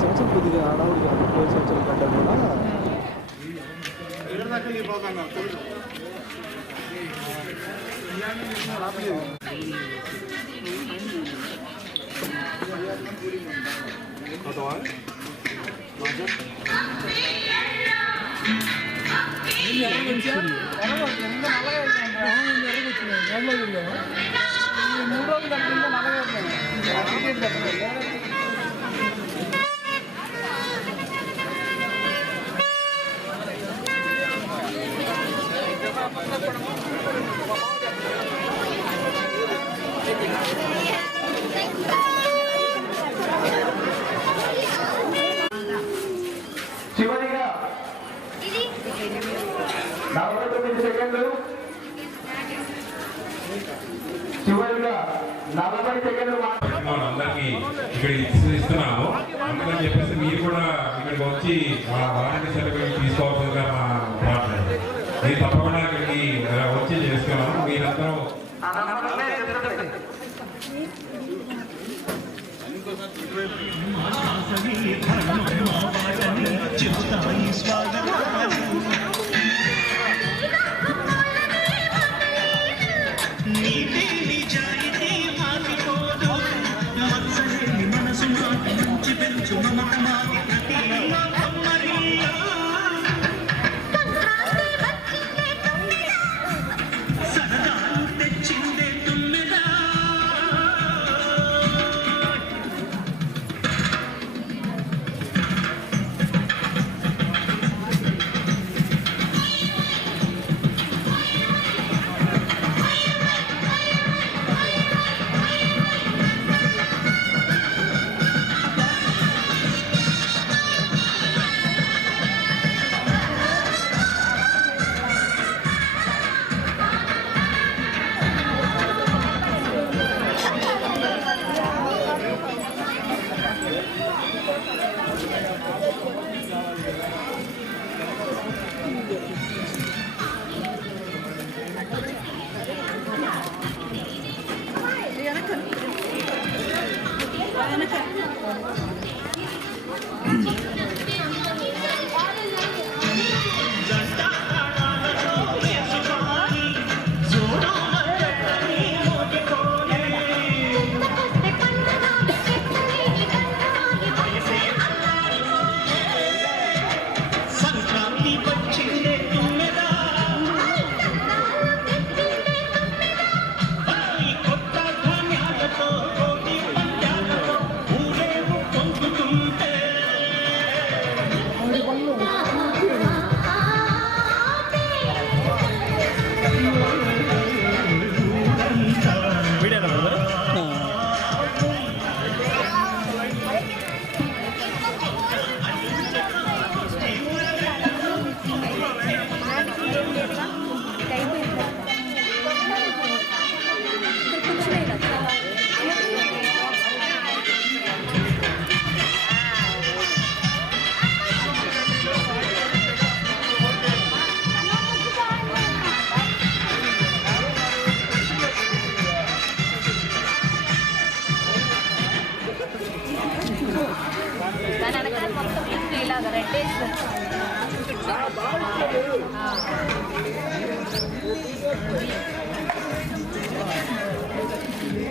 సంవత్సరం కొద్దిగా హడావుడిగా పోయిన సంవత్సరం కంటే కూడా చివరిగా 49 సెకండ్లు, చివరిగా 40 సెకండ్లు అందరికీ ఇక్కడ ఇస్తున్నాము. అందుకని చెప్పేసి మీరు కూడా ఇక్కడికి వచ్చి వారంటీ సర్టిఫికేట్ తీసుకోవాల్సిందిగా మాట్లాడారు. నేను తప్పకుండా ఇక్కడికి వచ్చి చేస్తున్నాను. మీరందరూ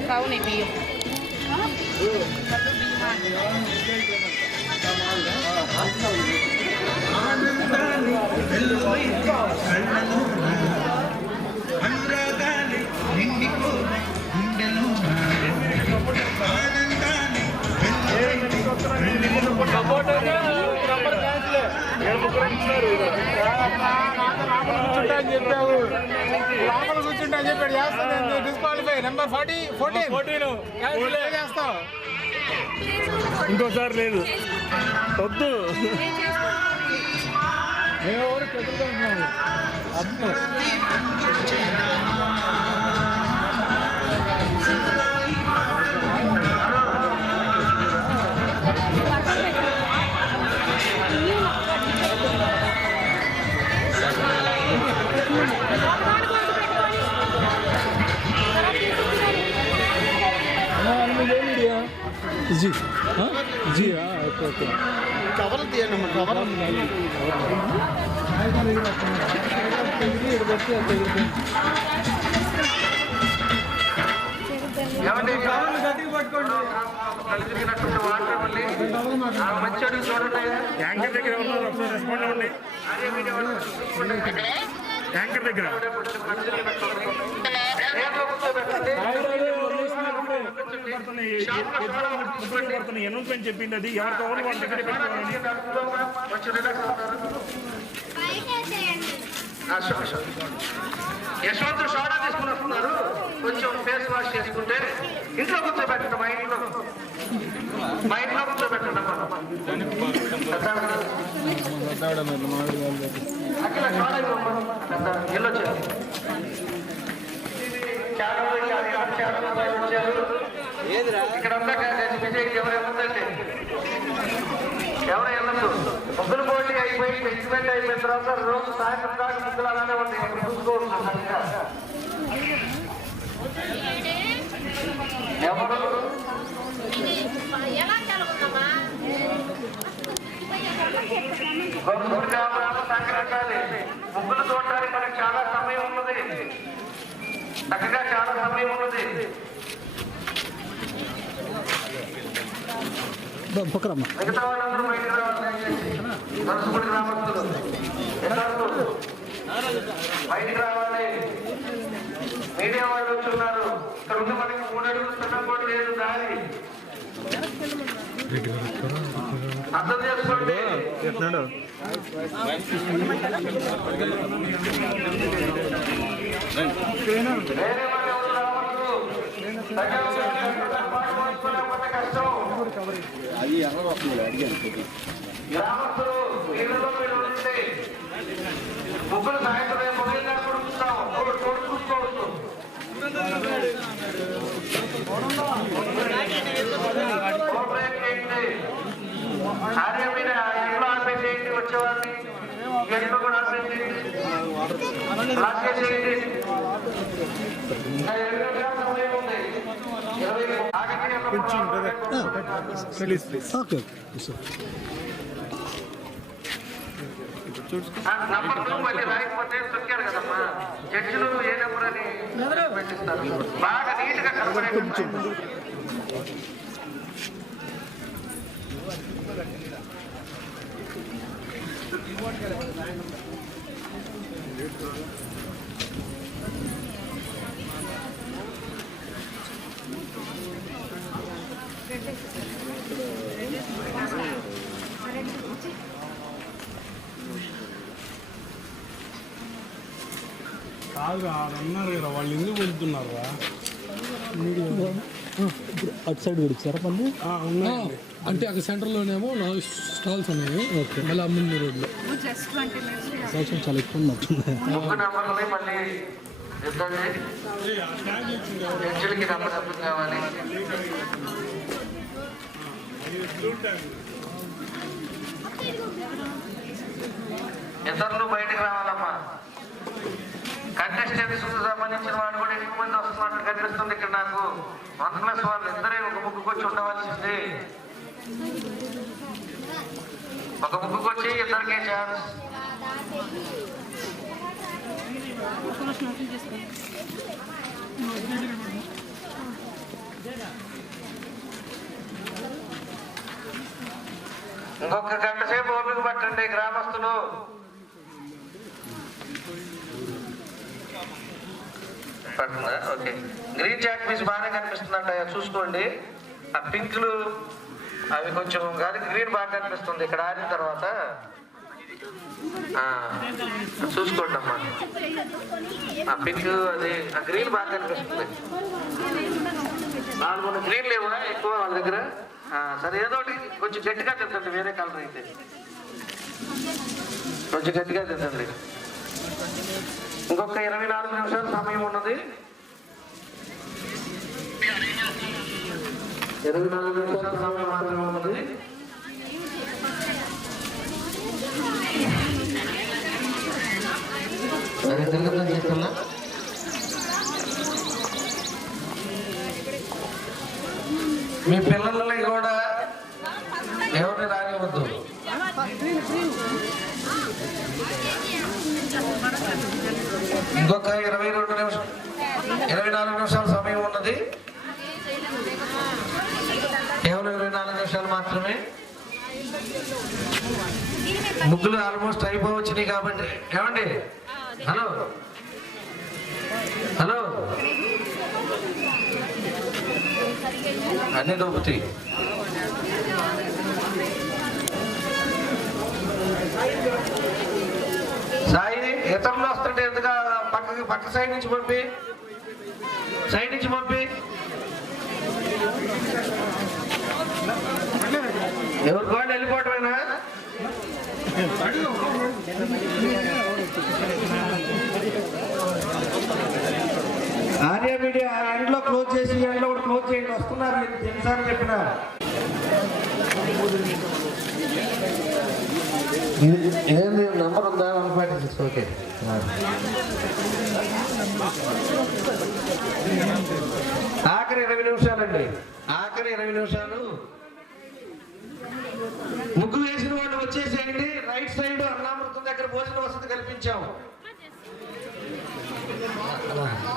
Kauni biyo. డిస్క్వాలిఫై నెంబర్ 14 చేస్తావు ఇంకోసారి లేదు వద్దు ఎవరు పెద్దగా ఉన్నాము మీడియా జీ జీ ఓకే ఓకే కవర్ తీయండి అమ్మ కవర్ కలిసినటువంటి వాటర్ మళ్ళీ మంచి అడుగు చూడండి. ట్యాంకర్ దగ్గర ఉన్నారు, ఒకసారి రెస్పాండ్ అవ్వండి. ట్యాంకర్ దగ్గర అనౌన్స్మెంట్ చెప్పింది, అది ఎవరు కావాలి వాళ్ళ దగ్గర పెట్టుకోవాలి. యశ్వంత్ సోడా తీసుకుని వస్తున్నారు, కొంచెం ఫేస్ వాష్ చేసుకుంటే ఇంట్లో కూర్చోబెట్టండి. మా ఇంట్లో కూర్చోబెట్టండి అక్కడ వెళ్ళొచ్చారు. ఇక్కడ విజయ్ ఎవరేముందండి, ఎవరు వెళ్ళదు. ముగ్గులు పోటీ అయిపోయి ఎక్స్పెంట్ అయిపోయిన తర్వాత రోజు సాయంత్రం దాకా ముగ్గులు అలానే ఉంటాయి. చూసుకోవచ్చు ఎవరు సంక్రాంతి ముగ్గులు చూడటానికి మనకు చాలా సమయం ఉన్నది, చక్కగా చాలా సమయం ఉన్నది. మిగతా వాళ్ళందరూ బయటకు రావాలి. నర్సుపూడి గ్రామస్తులు బయటకు రావాలి. మీడియా వాళ్ళు వచ్చున్నారు. ఇక్కడ ఉన్న మనకి 3 అడుగులు స్థలం కూడా లేదు. దారి అర్థం చేసుకోండి. వేరే వాళ్ళు ఎవరు రావద్దు. కష్టం. గ్రామస్తులు నీళ్ళలో మీరు ఉంటే ముగ్గురు సాయంత్రం మొదలుగా చూస్తాం. చూసుకోవచ్చు. ఆర్య మీద ఎంట్లో ఆపేసేయండి. వచ్చేవాళ్ళని ఎంట్లో కూడా ఆపేసేయండి. రాసేసేయండి. నంబర్ 2 మళ్ళీ రాయకపోతే తొక్కారు కదమ్మా జడ్జిలు. ఏ నెంబర్ అని పెట్టిస్తారు. బాగా నీట్ గా కనపడే కాదు అన్నారు కదా, వాళ్ళు ఎందుకు వెళ్తున్నారా? అటు సైడ్ పెడిచారా పని ఉన్నాయండి. అంటే అక్కడ సెంటర్లోనేమో 4 స్టాల్స్ ఉన్నాయి. ఓకే, మళ్ళీ అమ్మింది రోడ్లో సంవత్సరం చాలా ఎక్కువ ఉన్నట్టుంది. ముగ్గు నెంబర్లని మళ్ళీ జడ్జిలకి నెంబర్ కావాలి. ఇతరులు బయటకు రావాలమ్మా. కంటెస్టెంట్స్ సంబంధించిన వాడు కూడా ఎక్కువ మంది వస్తున్నట్టు కనిపిస్తుంది. ఇక్కడ నాకు 1 క్లాస్ వాళ్ళు ఇద్దరే ఒక ముగ్గుకొచ్చి ఉండవలసింది. ఒక ముగ్గుకొచ్చి ఇద్దరికే ఛాన్స్. ఇంకొక గంట సేపు ఓపిక పట్టండి గ్రామస్తులు. పడుతుందా? ఓకే. గ్రీన్ జాక్ పీస్ బాగానే కనిపిస్తుందంట, చూసుకోండి. ఆ పింక్లు అవి కొంచెం కానీ గ్రీన్ బాగా కనిపిస్తుంది. ఇక్కడ ఆడిన తర్వాత చూసుకోండి అమ్మా. ఆ పింక్ అది ఆ గ్రీన్ బాగా కనిపిస్తుంది. 4 గ్రీన్ లేవా ఎక్కువ వాళ్ళ దగ్గర? సరే, ఏదో ఒకటి కొంచెం గట్టిగా తింటండి. వేరే కలర్ అయితే కొంచెం గట్టిగా తింటండి. ఇంకొక 24 నిమిషాలు సమయం ఉన్నది. 24 నిమిషాల సమయం మాత్రమే ఉన్నది. సరే, తిరుగుతుంది చేస్తున్నా. మీ పిల్లల్ని కూడా ఎవరిని రానివద్దు. ఇంకొక 24 నిమిషాల సమయం ఉన్నది. కేవలం 24 నిమిషాలు మాత్రమే. ముగ్గులు ఆల్మోస్ట్ అయిపోవచ్చినాయి కాబట్టి ఏమండి, హలో హలో అన్నీ దొరుకుతాయి. సాయి ఇతరులు వస్తుంటే ఎందుకు పక్క సైడ్ నుంచి పంపి, సైడ్ నుంచి పంపి. ఎవరి వాళ్ళు వెళ్ళిపోవటమేనా? ఆర్య మీడియా ఎండ్లో క్లోజ్ చేసి ఎండ్లో కూడా క్లోజ్ చేయండి. వస్తున్నారు మీకు తెలుసారని చెప్పిన. ఏంది నంబర్ ఉందా? 146. ఓకే, ఆఖరి 20 నిమిషాలండి. ఆఖరి 20 నిమిషాలు. ముగ్గు వేసిన వాళ్ళు వచ్చేసేయండి. రైట్ సైడ్ అన్నామృతం దగ్గర భోజన వసతి కల్పించాము.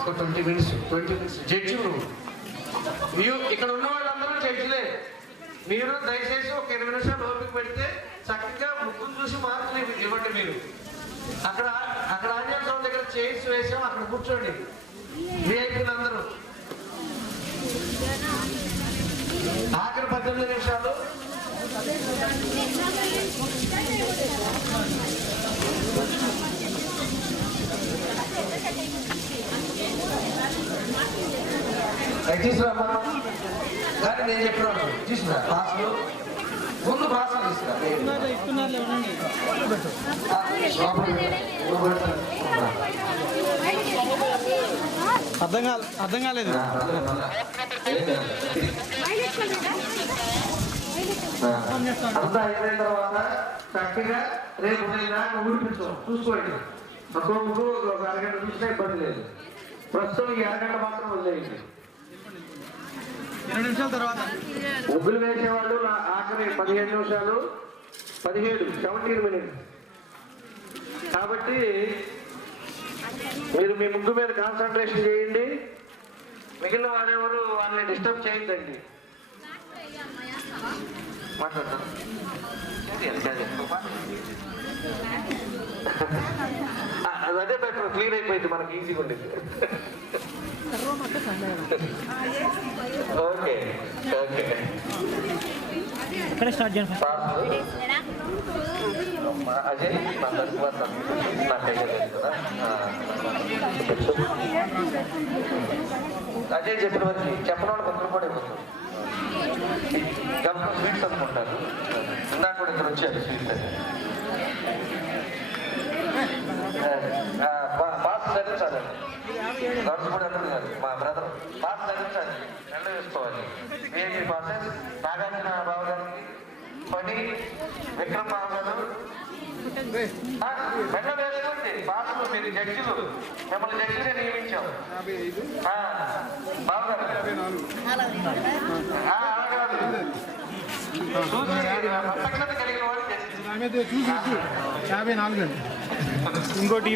20 minutes జడ్జిలు. ఇక్కడ ఉన్న వాళ్ళందరూ జడ్జిలే. మీరు దయచేసి ఒక 20 నిమిషాలు ఓపిక పెడితే చక్కగా ముగ్గురు చూసి మార్కులు ఇవ్వండి. మీరు అక్కడ ఆంజనేయ స్వామి దగ్గర చైర్స్ వేసాం, అక్కడ కూర్చోండి విఐపీలు అందరూ. ఆఖరి 18 నిమిషాలు. తీసుకురామ్మా. కానీ నేను చెప్పినాను తీసుకురా. క్లాసులు ముందు క్లాసులు తీసుకురా. అర్థం కాలేదు. అంతా అయిపోయిన తర్వాత చక్కగా రేపు ఊడిపించాం. చూసుకోండి. ఒక్కో ముగ్గు ఒక అరగంట చూసినా ఇబ్బంది లేదు. ప్రస్తుతం ఈ అరగంట మాత్రం వదిలేయండి. 20 నిమిషాల తర్వాత ముగ్గులు వేసేవాళ్ళు ఆఖరి 17 నిమిషాలు, 17 minutes. కాబట్టి మీరు మీ ముగ్గు మీద కాన్సన్ట్రేషన్ చేయండి. మిగిలిన వారెవరు వాళ్ళని డిస్టర్బ్ చేయొద్దండి. మాట్లాడతాను. అదే బెటర్, క్లీన్ అయిపోయింది, మనకి ఈజీగా ఉండేది. ఓకే ఓకే, స్టార్ట్ చేయండి. అజయ్ అజయ్ చెప్పిన వరకు చెప్పిన వాళ్ళు కొందరు కూడా ఇవ్వదు. గంప స్వీట్స్ అనుకుంటారు. ఇందాక కూడా ఇక్కడ వచ్చారు స్వీట్స్ అని. పాస్ చదివించాలండి. గవర్నమెంట్ కూడా అర్థం కాదు. మా బ్రదర్ పాస్ చదివించాలి, ఎండ వేసుకోవాలి. ఏమి పాసెస్ నాగార్జున బాబు గారికి, పని విక్రమ్ బాబు గారు ఎండ వేసుకోండి. పాసులు మీరు జడ్జిలు, మిమ్మల్ని జడ్జిగా నియమించాం. బాబు గారు తగినత కలిగిన వాళ్ళు చూసి 54 అండి. ఇంకోటి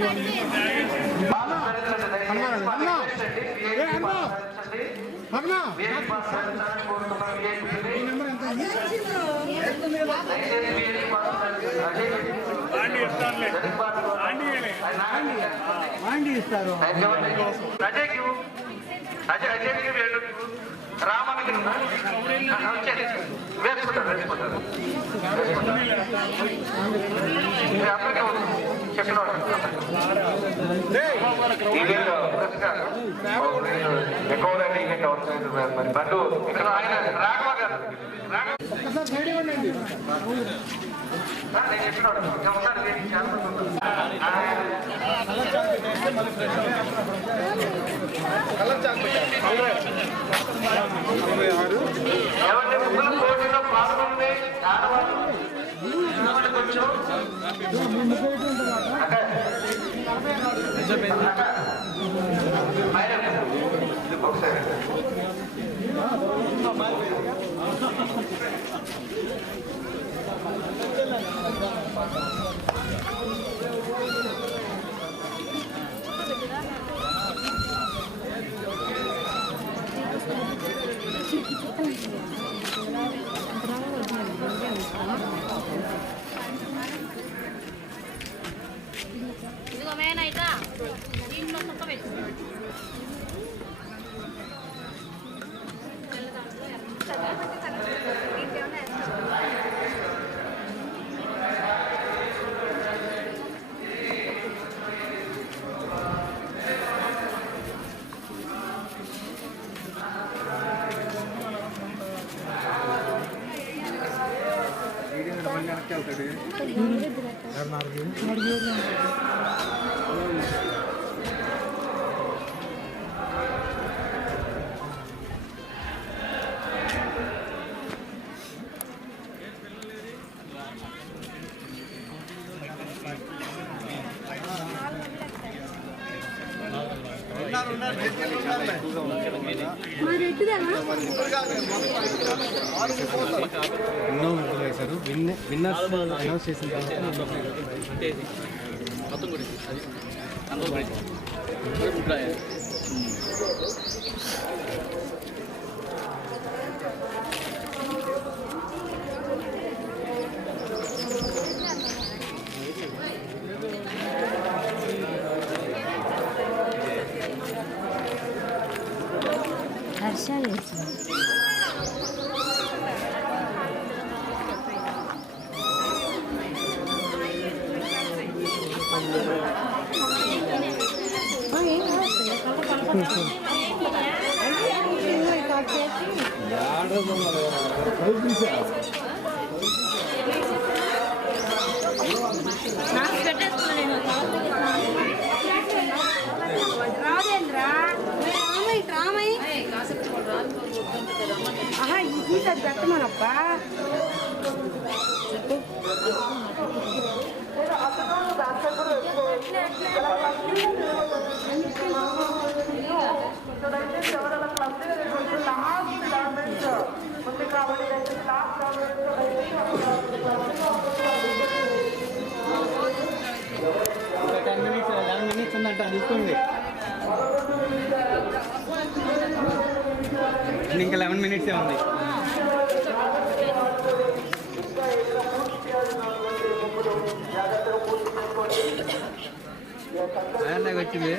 ఇస్తారు. రామానికి వేసుకుంటారు వేసుకుంటారు చెప్పిన ఎక్కువ ఈవెంట్ అవుతుంది. బట్ ఇక్కడ ఆయన రాఘవ గారు నేను చెప్పినాడు ఎవరి ముగ్గులు పోటీలో పాల్గొంటే ఆడవాళ్ళు కొంచెం ఒకసారి ఎన్నో ముగ్గులు వేశారు. విన్నర్స్ అనౌన్స్ చేసిన తర్వాత హర్షాలు పెట్టమనప్పా మినిట్స్ ఉందంట తీసుకోండి. ఇంకా 11 minutes ఉంది. వచ్చింది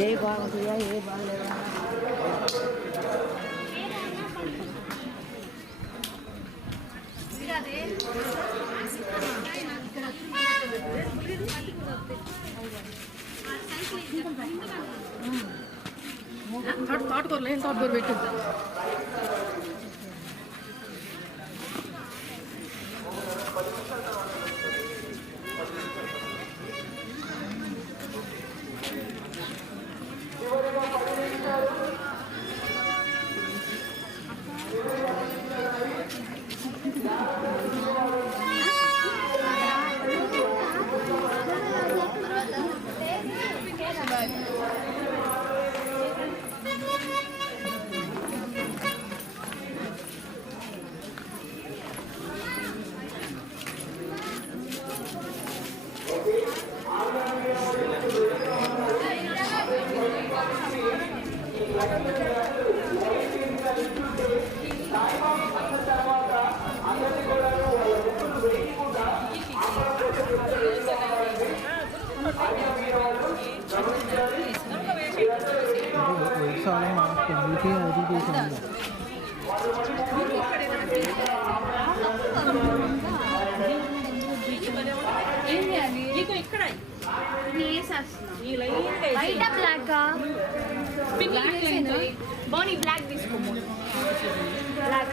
ఏ బాగుంటుందా ఏ బాగలేదా తోటకూరలో ఏం తోటకూర పెట్టు బాడీ బ్లాక్ తీసుకోము బ్లాక్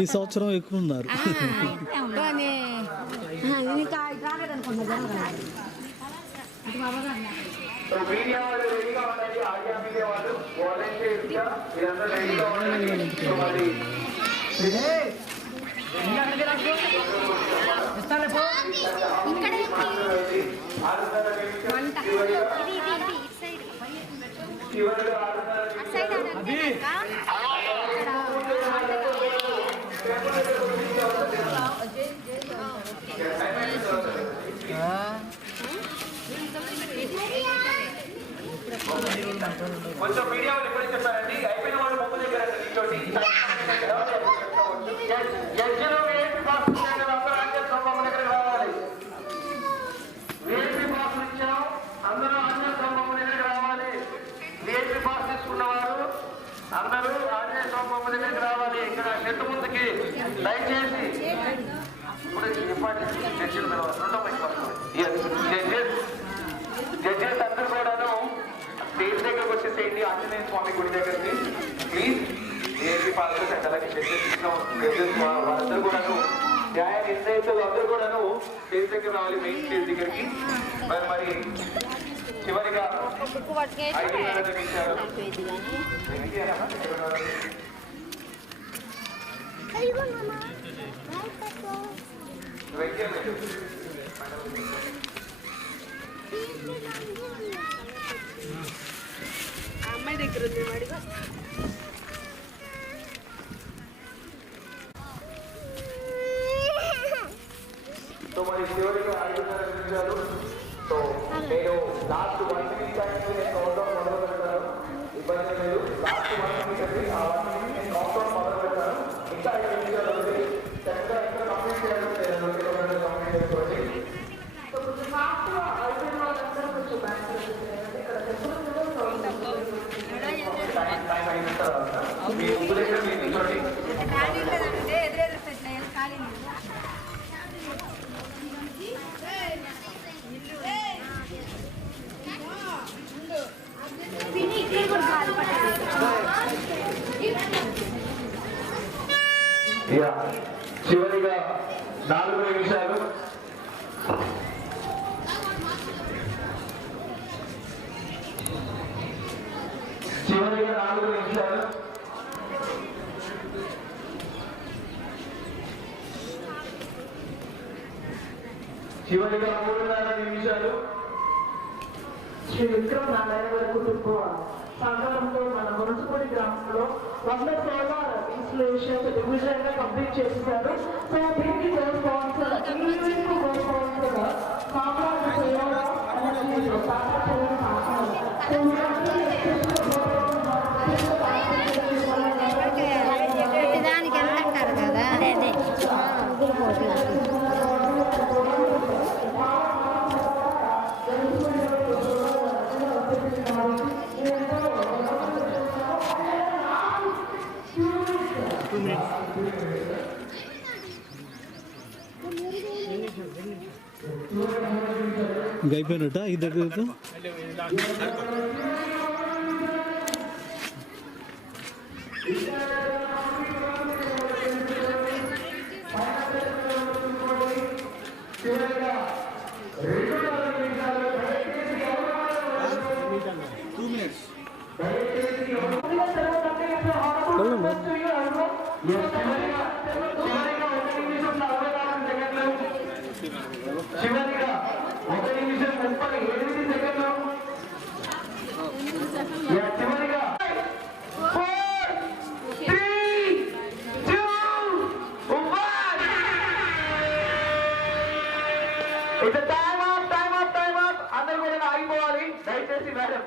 ఈ సంవత్సరం ఎక్కువ ఉన్నారు. మీడియా వాళ్ళు రెడీగా ఉండండి. ఆడియో మీడియా వాళ్ళు వాలంటీర్స్ మీరంతా రెడీ కావాలి. సో మరి కొంచెం మీడియా వాళ్ళు ఇప్పుడే చెప్పారండి, అయిపోయిన వాళ్ళు ముందు దగ్గర నిల్చోండి. జడ్జిలో వేపీ పాస్ అందరూ ఆంజనేయ స్తంభం దగ్గర రావాలి. వేపీ పాస్ ఇచ్చాం, అందరూ ఆంజనేయ స్తంభం దగ్గరికి రావాలి. వేపీ పాస్ తీసుకున్నవారు అందరూ ఆంజనేయ స్తంభం దగ్గరికి రావాలి. ఇక్కడ షెడ్ ముందుకి దయచేసి ఇప్పుడు చెప్పండి. జడ్జిల తర్వాత జడ్జెస్ అందరూ కూడాను స్టేజ్ దగ్గరకు వచ్చేసేయండి. ఆంజనేయ స్వామి గుడి దగ్గరికి ప్లీజ్. ఏపీ పాలకులు అలాగే జడ్జెస్ వాళ్ళందరూ కూడాను న్యాయ నిర్ణయితులు అందరూ కూడాను స్టేజ్ దగ్గర రావాలి, మెయిన్ స్టేజ్ దగ్గరికి. మరి చివరిగా 5 నిమిషాలు అమ్మాయి దగ్గర ఉంది వాడిగా. సో మరి చివరిగా 5 నిమిషాలు. సో నేను లాస్ట్ 1 minute టైంకి నేను కౌంటౌన్ మొదలు పెడతాను. ఇబ్బంది లేదు. లాస్ట్ 1 minute అండి. ఆ 1 minute నేను కౌంటౌన్ మొదలు పెడతాను. ఇంకా 5 నిమిషాలు ఉంది. చక్కగా ఇంకా కంప్లీట్ చేయాలి. కంప్లీట్ చేసుకోండి. టైం అయిన తర్వాత మీ ముందు దగ్గర మీరు నిల్చోండి. చివరిగా 4 నిమిషాలు. చివరిగా 4 నిమిషాలు. చివరిగా 3.5 నిమిషాలు. శ్రీ విక్రమ్ నారాయణ గారి కుటుంబ సహకారంతో మన మునసపూడి గ్రామంలో 100 సోలార్ ఇన్స్టలేషన్ డివిజన్ గా కంప్లీట్ చేశారు. సో దీనికి స్పాన్సర్ దానికి ఎంత అంటారు కదా, అదే ఇంకా అయిపోయినట్ట ఇద్దరు. చివరిగా 1 నిమిషం 38 సెకండ్లు. చివరిగా 4, 3, 2, 1. ఇది టైమ్ అప్. అందరూ కూడా ఆగిపోవాలి దయచేసి. మేడం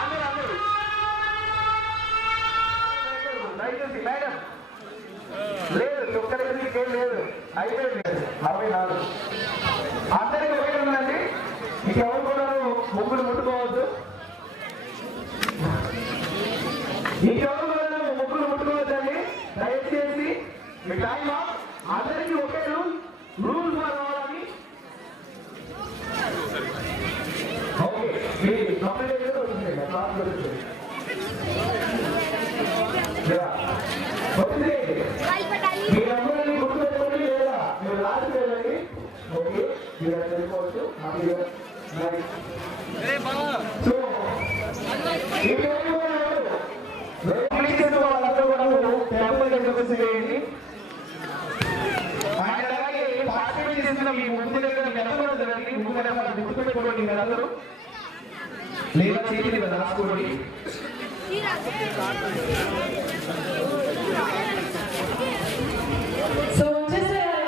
అందరూ దయచేసి. మేడం లేదు, ఒక్కరికి ఏం లేదు. అయిపోయింది. 64 అందరికీ పోయి ఉందండి. ఇంకెవరు కూడా ముగ్గురు ముట్టుకోవద్దు. ఇంకెవరు కూడా ముగ్గురు ముట్టుకోవద్దండి దయచేసి. మీ టైం అందరికీ ఒకే రూల్స్ రావాలని. ఓకే, మీరు కంప్లీట్ వచ్చింది క్లాస్ వచ్చింది. మీరందరినీ గుర్తుపెట్టుకోండి లేదా మీరు రాసి వెళ్ళండి. ఓకే, మీరు వెళ్ళిపోవచ్చు. సో లేదా చేతి మీద రాసుకోండి. సో వచ్చేసేయాలి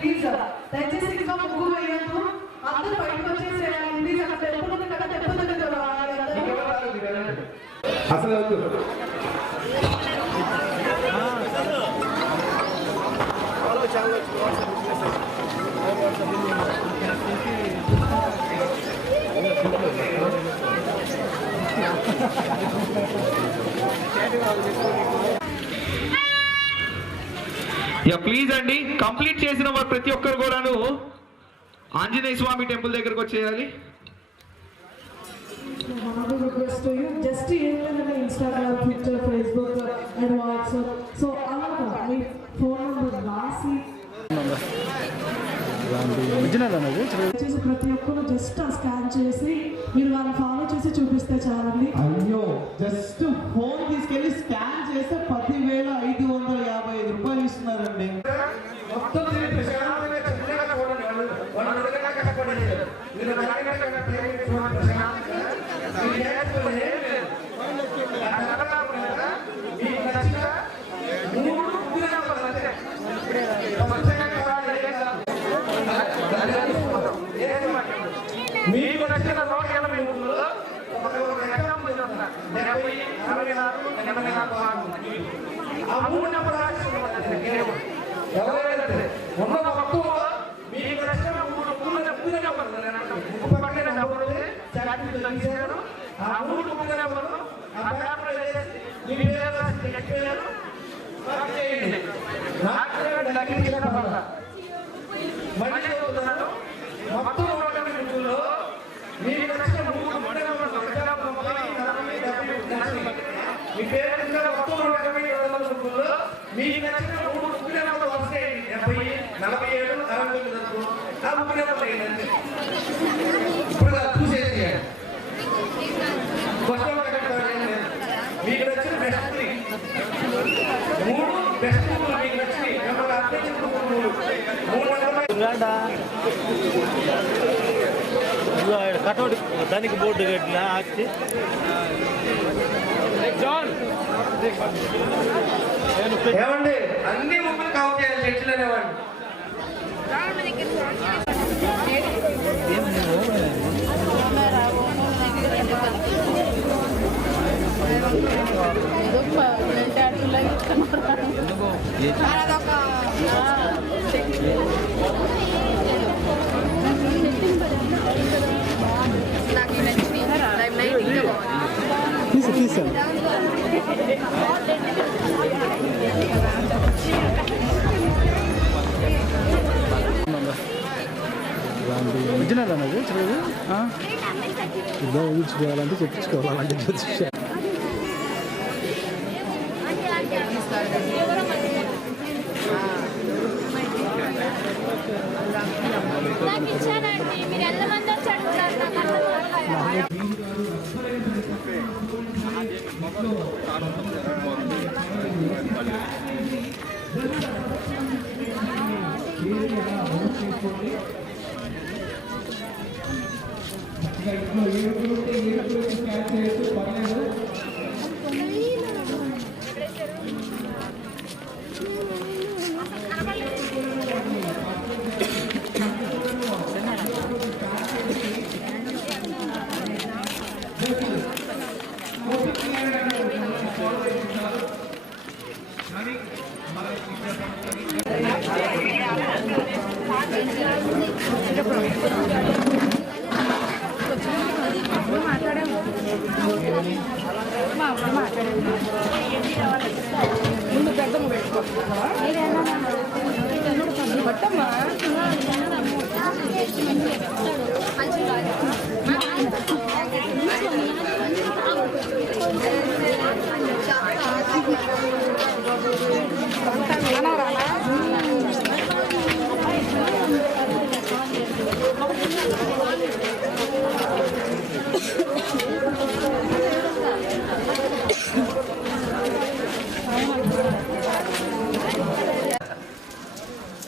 ప్లీజ్. దయచేసి ఇంకా ముగ్గు వేయద్దు, అందరూ బయటకు వచ్చేసేయాలి ప్లీజ్. అక్కడ టెంపుల్ ఉంది కదా, టెంపుల్ దగ్గర రావాలి. అసలు ప్లీజ్ అండి, కంప్లీట్ చేసిన వారు ప్రతి ఒక్కరు కూడాను ఆంజనేయ స్వామి టెంపుల్ దగ్గరకు వచ్చేయాలి. రిక్వెస్ట్ జస్ట్ ఏంటంటే Instagram, Twitter, Facebook and WhatsApp, so అలాగా మీ ఫోన్ నెంబర్ రాసి చేసి ప్రతి ఒక్కరు జస్ట్ స్కాన్ చేసి మీరు వాళ్ళని ఫాలో చేసి చూపిస్తే చాలండి. అయ్యో, జస్ట్ ఫోన్ తీసుకెళ్లి స్కాన్ చేస్తే 10,555 రూపాయలు ఇస్తున్నారండి. మీకు నచ్చిన 180 ఆ 3 నెంబర్ ఎవరైనా ఉన్న మొత్తం మీకు నచ్చిన 3 నెంబర్ పక్కన నెంబర్ తీసారు. ఆ 3 నెంబర్ ఆ పేపర్ వేసి మీ పేరు చెక్ చేయాలి. మళ్ళీ చెప్తున్నాను, మొత్తం 180 మీకు నచ్చిన 3 నెంబర్లు మీ పేరు మొత్తం 180 మీకు నచ్చిన 3 నెంబర్లు వస్తాయి. 70, 47, 69 ఆ 3 నెంబర్లు అయ్యిందండి. ఇప్పుడు చూసేసి మీకు నచ్చిన బెస్ట్ 3 బెస్ట్ మీకు నచ్చి మిమ్మల్ని అర్థించిన 3 కటౌట్ దానికి బోర్డు కట్టిన ఆచి ఏమండి అన్ని ముగ్గులు కౌంట్ చేయాలి చర్చిలు అనేవాడు. తీసాను ఒరిజినల్ అన్నది చదువు ఊహించుకోవాలంటే చెప్పించుకోవాలంటే జ్యోతిష్యం. మీరు ఎంతమంది వచ్చి అడుగుతారు?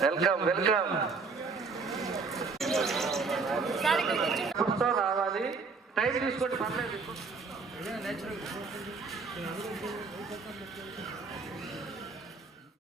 వెల్కమ్ వెల్కమ్ రావాలి. టైం తీసుకోండి, పర్లేదు.